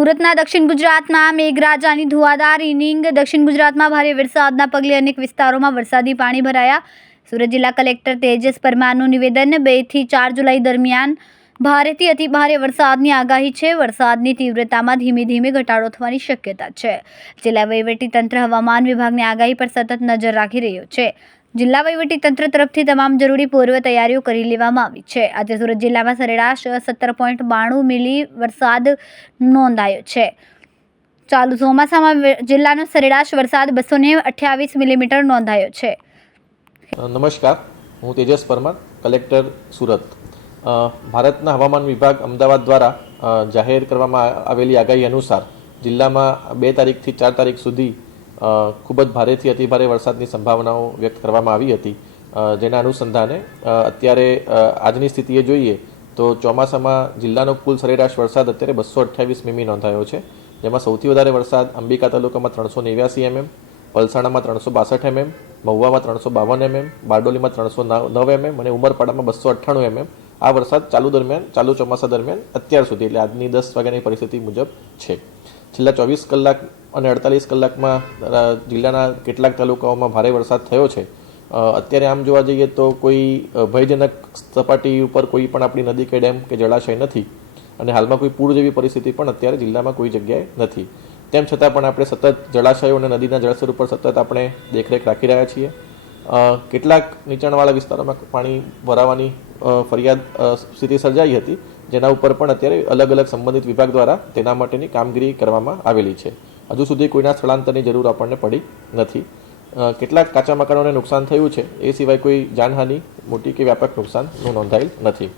સુરતના દક્ષિણ ગુજરાતમાં મેઘરાજાની ધુવાધાર ઇનિંગ. દક્ષિણ ગુજરાતમાં ભારે વરસાદના પગલે અનેક વિસ્તારોમાં વરસાદી પાણી ભરાયા. સુરત જિલ્લા કલેક્ટર તેજસ પરમારનું નિવેદન. 2 થી 4 જુલાઈ દરમિયાન ભારેથી અતિ ભારે વરસાદની આગાહી છે. વરસાદની તીવ્રતામાં ધીમે ધીમે ઘટાડો થવાની શક્યતા છે. જિલ્લા વહીવટીતંત્ર હવામાન વિભાગની આગાહી પર સતત નજર રાખી રહ્યો છે. જિલ્લા વહીવટીતંત્ર તરફથી તમામ જરૂરી પૂર્વ તૈયારીઓ કરી લેવામાં આવી છે. આજે સુરત જિલ્લામાં સરેરાશ 17.92 મિલી વરસાદ નોંધાયો છે. ચાલુ ચોમાસામાં જિલ્લાનો સરેરાશ વરસાદ 228 મિલીમીટર નોંધાયો છે. નમસ્કાર, હું તેજસ પરમાર, કલેક્ટર સુરત. ભારતના હવામાન વિભાગ અમદાવાદ દ્વારા જાહેર કરવામાં આવેલી આગાહી અનુસાર જિલ્લામાં 2 તારીખથી 4 તારીખ સુધી ખૂબ જ ભારેથી અતિભારે વરસાદની સંભાવનાઓ વ્યક્ત કરવામાં આવી હતી. જેના અનુસંધાને અત્યારે આજની સ્થિતિએ જોઈએ તો ચોમાસામાં જિલ્લાનો કુલ સરેરાશ વરસાદ અત્યારે 228 મીમી નોંધાયો છે. જેમાં સૌથી વધારે વરસાદ અંબિકા તાલુકામાં 389 mm, પલસાણામાં 362 mm, મહુવામાં 352 mm, બારડોલીમાં 309 mm અને ઉમરપાડામાં 298 mm આ વરસાદ ચાલુ ચોમાસા દરમિયાન અત્યાર સુધી એટલે આજની 10 વાગ્યાની પરિસ્થિતિ મુજબ છે. છેલ્લા 24 કલાક અને 48 કલાકમાં જિલ્લાના કેટલાક તાલુકાઓમાં ભારે વરસાદ થયો છે. અત્યારે આમ જોવા જઈએ તો કોઈ ભયજનક સપાટી ઉપર કોઈ પણ આપણી નદી કે ડેમ કે જળાશય નથી અને હાલમાં કોઈ પૂર જેવી પરિસ્થિતિ પણ અત્યારે જિલ્લામાં કોઈ જગ્યાએ નથી. તેમ છતાં પણ આપણે સતત જળાશયો અને નદીના જળસ્તર ઉપર સતત આપણે દેખરેખ રાખી રહ્યા છીએ. કેટલાક નીચાણવાળા વિસ્તારોમાં પાણી ભરાવાની ફરિયાદ સ્થિતિ સર્જાઈ હતી, જેના ઉપર પણ અત્યારે અલગ અલગ સંબંધિત વિભાગ દ્વારા તેના માટેની કામગીરી કરવામાં આવેલી છે. હજુ સુધી કોઈના સ્થળાંતરની જરૂર આપણને પડી નથી. કેટલાક કાચા મકાનોને નુકસાન થયું છે, એ સિવાય કોઈ જાનહાનિ મોટી કે વ્યાપક નુકસાન નોંધાયેલ નથી.